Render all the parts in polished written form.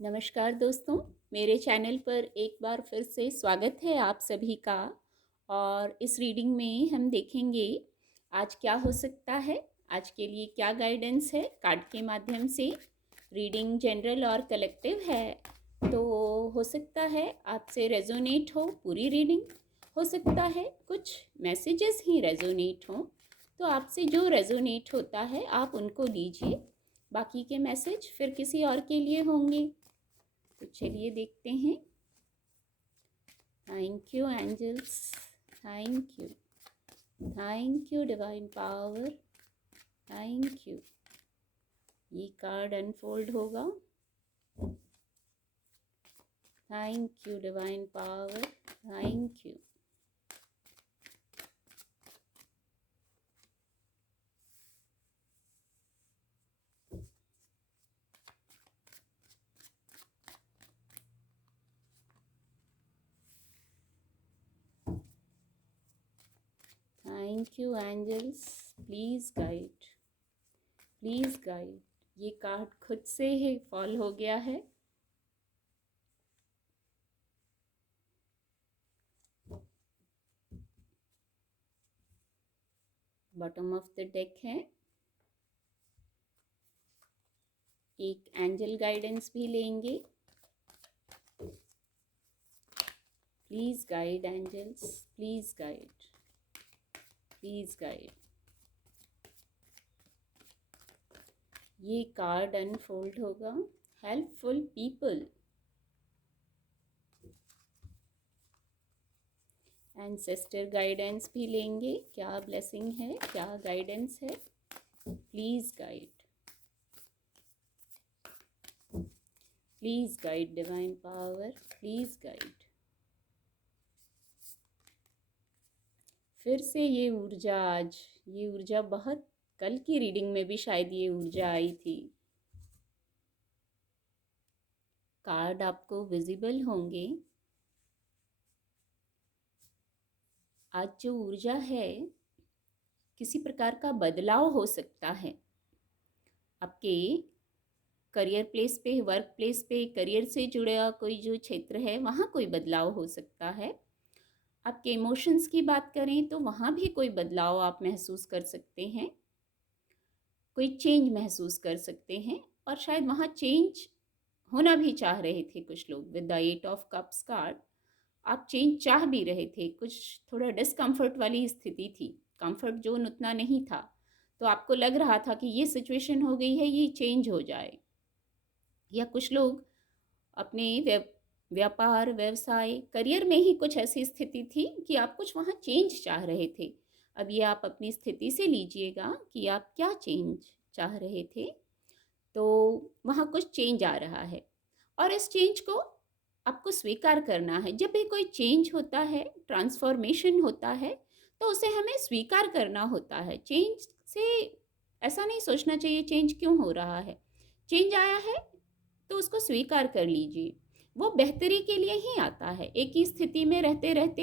नमस्कार दोस्तों, मेरे चैनल पर एक बार फिर से स्वागत है आप सभी का। और इस रीडिंग में हम देखेंगे आज क्या हो सकता है, आज के लिए क्या गाइडेंस है कार्ड के माध्यम से। रीडिंग जनरल और कलेक्टिव है, तो हो सकता है आपसे रेजोनेट हो पूरी रीडिंग, हो सकता है कुछ मैसेजेस ही रेजोनेट हों। तो आपसे जो रेजोनेट होता है आप उनको लीजिए, बाकी के मैसेज फिर किसी और के लिए होंगे। तो चलिए देखते हैं। Thank you angels, thank you divine power, thank you. ये कार्ड अनफोल्ड होगा। Thank you divine power, thank you. Thank you angels, please guide, please guide. ये कार्ड खुद से ही फॉल हो गया है। बॉटम ऑफ द डेक है। एक एंजल गाइडेंस भी लेंगे। Please guide angels, please guide, please guide. ये कार्ड अनफोल्ड होगा। हेल्पफुल पीपल, एंसेस्टर गाइडेंस भी लेंगे। क्या ब्लेसिंग है, क्या गाइडेंस है, please guide, please guide divine power, please guide. फिर से ये ऊर्जा, आज ये ऊर्जा बहुत, कल की रीडिंग में भी शायद ये ऊर्जा आई थी। कार्ड आपको विजिबल होंगे। आज जो ऊर्जा है, किसी प्रकार का बदलाव हो सकता है आपके करियर प्लेस पे, वर्क प्लेस पे, करियर से जुड़ा कोई जो क्षेत्र है वहाँ कोई बदलाव हो सकता है। आपके इमोशंस की बात करें तो वहाँ भी कोई बदलाव आप महसूस कर सकते हैं, कोई चेंज महसूस कर सकते हैं। और शायद वहाँ चेंज होना भी चाह रहे थे कुछ लोग। With the 8 of cups card आप चेंज चाह भी रहे थे। कुछ थोड़ा डिस्कम्फर्ट वाली स्थिति थी, कंफर्ट जोन उतना नहीं था, तो आपको लग रहा था कि ये सिचुएशन हो गई है, ये चेंज हो जाए। या कुछ लोग अपने व्यापार, व्यवसाय, करियर में ही कुछ ऐसी स्थिति थी कि आप कुछ वहाँ चेंज चाह रहे थे। अब ये आप अपनी स्थिति से लीजिएगा कि आप क्या चेंज चाह रहे थे। तो वहाँ कुछ चेंज आ रहा है और इस चेंज को आपको स्वीकार करना है। जब भी कोई चेंज होता है, ट्रांसफॉर्मेशन होता है, तो उसे हमें स्वीकार करना होता है। चेंज से ऐसा नहीं सोचना चाहिए चेंज क्यों हो रहा है। चेंज आया है तो उसको स्वीकार कर लीजिए। वो बेहतरी के लिए ही आता है। एक ही स्थिति में रहते रहते,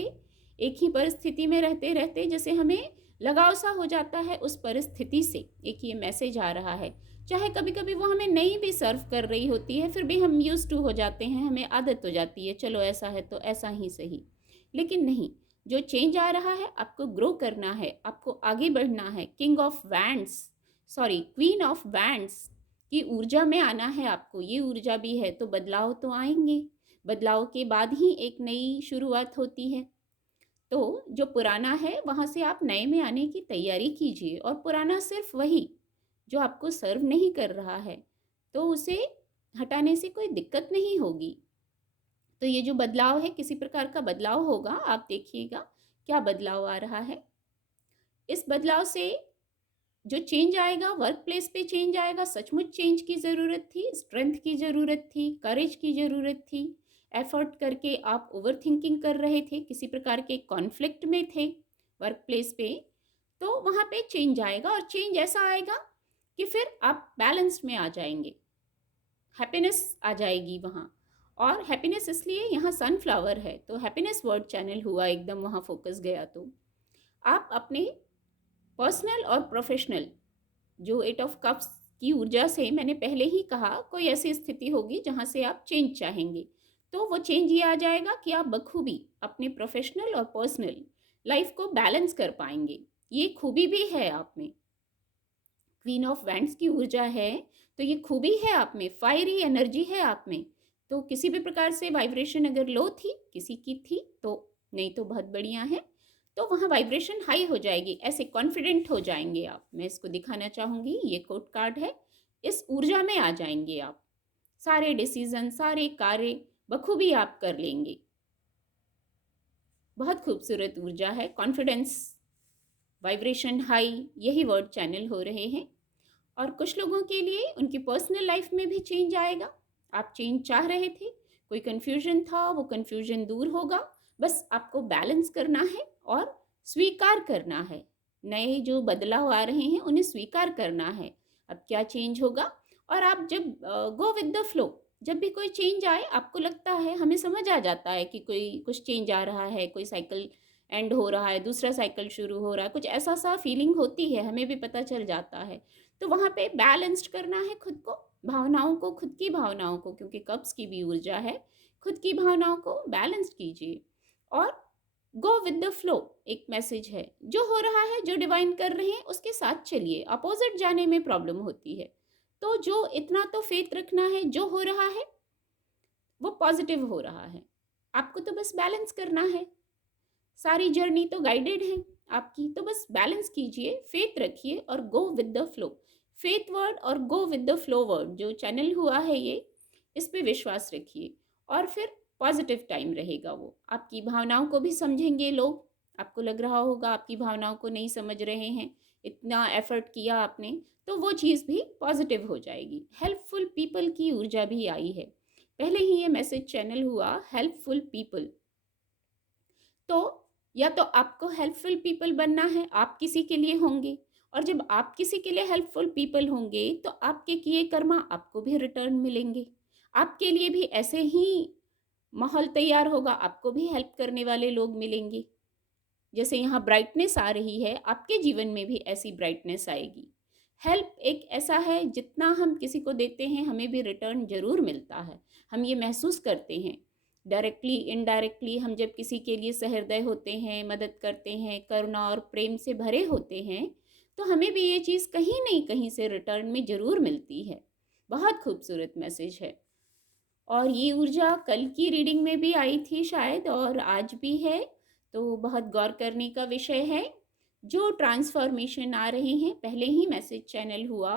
एक ही परिस्थिति में रहते रहते जैसे हमें लगाव सा हो जाता है उस परिस्थिति से। एक ये मैसेज आ रहा है, चाहे कभी कभी वो हमें नहीं भी सर्व कर रही होती है, फिर भी हम यूज टू हो जाते हैं, हमें आदत हो जाती है, चलो ऐसा है तो ऐसा ही सही। लेकिन नहीं, जो चेंज आ रहा है आपको ग्रो करना है, आपको आगे बढ़ना है। King of wands, sorry queen of wands की ऊर्जा में आना है आपको। ये ऊर्जा भी है तो बदलाव तो आएंगे, बदलाव के बाद ही एक नई शुरुआत होती है। तो जो पुराना है वहाँ से आप नए में आने की तैयारी कीजिए। और पुराना सिर्फ वही जो आपको सर्व नहीं कर रहा है, तो उसे हटाने से कोई दिक्कत नहीं होगी। तो ये जो बदलाव है, किसी प्रकार का बदलाव होगा, आप देखिएगा क्या बदलाव आ रहा है। इस बदलाव से जो चेंज आएगा, वर्क प्लेस पे चेंज आएगा। सचमुच चेंज की ज़रूरत थी, स्ट्रेंथ की ज़रूरत थी, करेज की ज़रूरत थी। एफर्ट करके आप ओवर थिंकिंग कर रहे थे, किसी प्रकार के कॉन्फ्लिक्ट में थे वर्क प्लेस पे, तो वहाँ पे चेंज आएगा। और चेंज ऐसा आएगा कि फिर आप बैलेंस्ड में आ जाएंगे, हैप्पीनेस आ जाएगी वहाँ। और हैप्पीनेस इसलिए, यहाँ सनफ्लावर है तो हैप्पीनेस वर्ड चैनल हुआ एकदम, वहाँ फोकस गया। तो आप अपने पर्सनल और प्रोफेशनल, जो 8 ऑफ कप्स की ऊर्जा से मैंने पहले ही कहा, कोई ऐसी स्थिति होगी जहाँ से आप चेंज चाहेंगे। तो वो चेंज ये आ जाएगा कि आप बखूबी अपने प्रोफेशनल और पर्सनल लाइफ को बैलेंस कर पाएंगे। ये खूबी भी है आप में। क्वीन ऑफ वैंड्स की ऊर्जा है, तो ये खूबी है आप में, फायरी एनर्जी है आप में। तो किसी भी प्रकार से वाइब्रेशन अगर लो थी किसी की थी तो, नहीं तो बहुत बढ़िया है, तो वहाँ वाइब्रेशन हाई हो जाएगी, ऐसे कॉन्फिडेंट हो जाएंगे आप। मैं इसको दिखाना चाहूँगी, ये कोड कार्ड है, इस ऊर्जा में आ जाएंगे आप। सारे डिसीजन, सारे कार्य बखूबी आप कर लेंगे। बहुत खूबसूरत ऊर्जा है, कॉन्फिडेंस, वाइब्रेशन हाई, यही वर्ड चैनल हो रहे हैं। और कुछ लोगों के लिए उनकी पर्सनल लाइफ में भी चेंज आएगा। आप चेंज चाह रहे थे, कोई कन्फ्यूजन था, वो कन्फ्यूजन दूर होगा। बस आपको बैलेंस करना है और स्वीकार करना है। नए जो बदलाव आ रहे हैं उन्हें स्वीकार करना है। अब क्या चेंज होगा, और आप जब गो विद द फ्लो, जब भी कोई चेंज आए, आपको लगता है, हमें समझ आ जाता है कि कोई कुछ चेंज आ रहा है, कोई साइकिल एंड हो रहा है, दूसरा साइकिल शुरू हो रहा है, कुछ ऐसा सा फीलिंग होती है, हमें भी पता चल जाता है। तो वहाँ पे बैलेंस्ड करना है खुद को, भावनाओं को, खुद की भावनाओं को, क्योंकि कप्स की भी ऊर्जा है। खुद की भावनाओं को बैलेंस्ड कीजिए और गो विद द फ्लो। एक मैसेज है, जो हो रहा है, जो डिवाइन कर रहे हैं उसके साथ चलिए। अपोजिट जाने में प्रॉब्लम होती है, तो जो इतना तो फेथ रखना है, जो हो रहा है वो पॉजिटिव हो रहा है, आपको तो बस बैलेंस करना है। सारी जर्नी तो गाइडेड है आपकी, तो बस बैलेंस कीजिए, फेथ रखिए और go with the flow. Faith word और go with the flow word जो चैनल हुआ है, ये इस पे विश्वास रखिए और फिर पॉजिटिव टाइम रहेगा। वो आपकी भावनाओं को भी समझेंगे लोग। आपको लग रहा होगा आपकी भावनाओं को नहीं समझ रहे हैं, इतना एफर्ट किया आपने, तो वो चीज़ भी पॉजिटिव हो जाएगी। हेल्पफुल पीपल की ऊर्जा भी आई है, पहले ही ये मैसेज चैनल हुआ, हेल्पफुल पीपल। तो या तो आपको हेल्पफुल पीपल बनना है, आप किसी के लिए होंगे, और जब आप किसी के लिए हेल्पफुल पीपल होंगे तो आपके किए कर्मा आपको भी रिटर्न मिलेंगे। आपके लिए भी ऐसे ही माहौल तैयार होगा, आपको भी हेल्प करने वाले लोग मिलेंगे। जैसे यहाँ ब्राइटनेस आ रही है, आपके जीवन में भी ऐसी ब्राइटनेस आएगी। हेल्प एक ऐसा है, जितना हम किसी को देते हैं हमें भी रिटर्न जरूर मिलता है, हम ये महसूस करते हैं। डायरेक्टली इनडायरेक्टली हम जब किसी के लिए सहृदय होते हैं, मदद करते हैं, करुणा और प्रेम से भरे होते हैं, तो हमें भी ये चीज़ कहीं नहीं कहीं से रिटर्न में ज़रूर मिलती है। बहुत खूबसूरत मैसेज है। और ये ऊर्जा कल की रीडिंग में भी आई थी शायद, और आज भी है, तो बहुत गौर करने का विषय है। जो ट्रांसफॉर्मेशन आ रहे हैं, पहले ही मैसेज चैनल हुआ,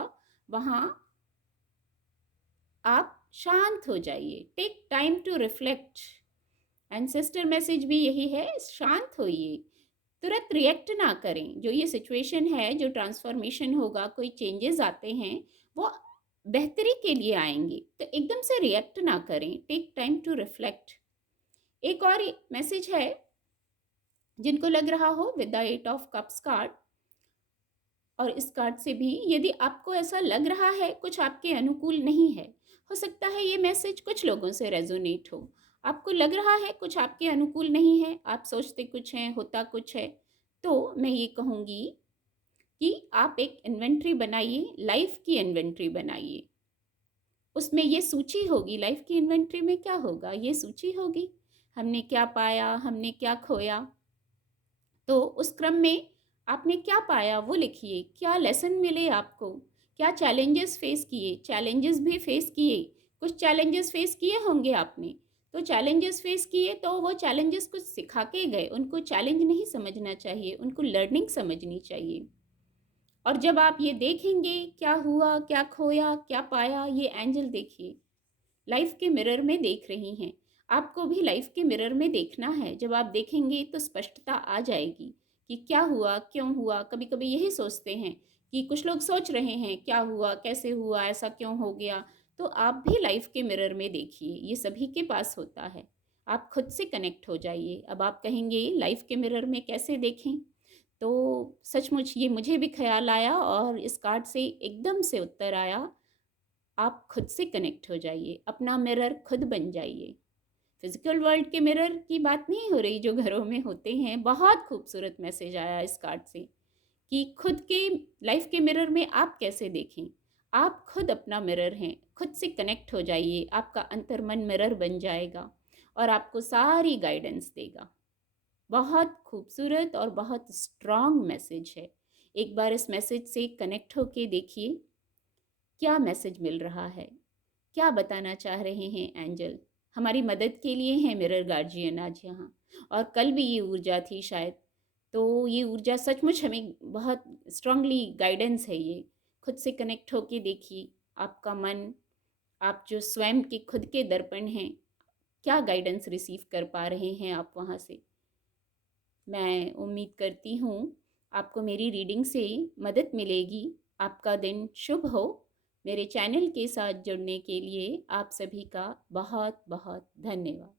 वहाँ आप शांत हो जाइए, take time to reflect. Ancestor message भी यही है, शांत होइए, तुरंत रिएक्ट ना करें। जो ये सिचुएशन है, जो ट्रांसफॉर्मेशन होगा, कोई चेंजेस आते हैं, वो बेहतरी के लिए आएंगे, तो एकदम से रिएक्ट ना करें, टेक टाइम टू रिफ्लेक्ट। एक और मैसेज है, जिनको लग रहा हो with the 8 of cups card, और इस कार्ड से भी यदि आपको ऐसा लग रहा है कुछ आपके अनुकूल नहीं है, हो सकता है ये मैसेज कुछ लोगों से रेजोनेट हो। आपको लग रहा है कुछ आपके अनुकूल नहीं है, आप सोचते कुछ हैं, होता कुछ है, तो मैं ये कहूँगी कि आप एक इन्वेंट्री बनाइए, लाइफ की इन्वेंट्री बनाइए। उसमें ये सूची होगी, लाइफ की इन्वेंट्री में क्या होगा, ये सूची होगी, हमने क्या पाया, हमने क्या खोया। तो उस क्रम में आपने क्या पाया वो लिखिए, क्या लेसन मिले आपको, क्या चैलेंजेस फेस किए, चैलेंजेस भी फेस किए, कुछ चैलेंजेस फेस किए होंगे आपने, तो चैलेंजेस फेस किए तो वो चैलेंजेस कुछ सिखा के गए, उनको चैलेंज नहीं समझना चाहिए, उनको लर्निंग समझनी चाहिए। और जब आप ये देखेंगे क्या हुआ, क्या खोया, क्या पाया, ये एंजल देखिए, लाइफ के मिरर में देख रही हैं। आपको भी लाइफ के मिरर में देखना है, जब आप देखेंगे तो स्पष्टता आ जाएगी कि क्या हुआ, क्यों हुआ। कभी कभी यही सोचते हैं कि कुछ लोग सोच रहे हैं क्या हुआ, कैसे हुआ, ऐसा क्यों हो गया, तो आप भी लाइफ के मिरर में देखिए, ये सभी के पास होता है। आप खुद से कनेक्ट हो जाइए। अब आप कहेंगे लाइफ के मिरर में कैसे देखें, तो सचमुच ये मुझे भी ख्याल आया और इस कार्ड से एकदम से उत्तर आया, आप खुद से कनेक्ट हो जाइए, अपना मिरर खुद बन जाइए। फिजिकल वर्ल्ड के मिरर की बात नहीं हो रही जो घरों में होते हैं। बहुत खूबसूरत मैसेज आया इस कार्ड से कि खुद के लाइफ के मिरर में आप कैसे देखें, आप खुद अपना मिरर हैं, खुद से कनेक्ट हो जाइए, आपका अंतर्मन मिरर बन जाएगा और आपको सारी गाइडेंस देगा। बहुत खूबसूरत और बहुत स्ट्रॉन्ग मैसेज है। एक बार इस मैसेज से कनेक्ट होके देखिए, क्या मैसेज मिल रहा है, क्या बताना चाह रहे हैं एंजल। हमारी मदद के लिए हैं मिरर गार्जियन आज यहाँ, और कल भी ये ऊर्जा थी शायद। तो ये ऊर्जा सचमुच हमें बहुत स्ट्रांगली गाइडेंस है ये। खुद से कनेक्ट होके देखिए, आपका मन, आप जो स्वयं के खुद के दर्पण हैं, क्या गाइडेंस रिसीव कर पा रहे हैं आप वहाँ से। मैं उम्मीद करती हूँ आपको मेरी रीडिंग से मदद मिलेगी। आपका दिन शुभ हो। मेरे चैनल के साथ जुड़ने के लिए आप सभी का बहुत बहुत धन्यवाद।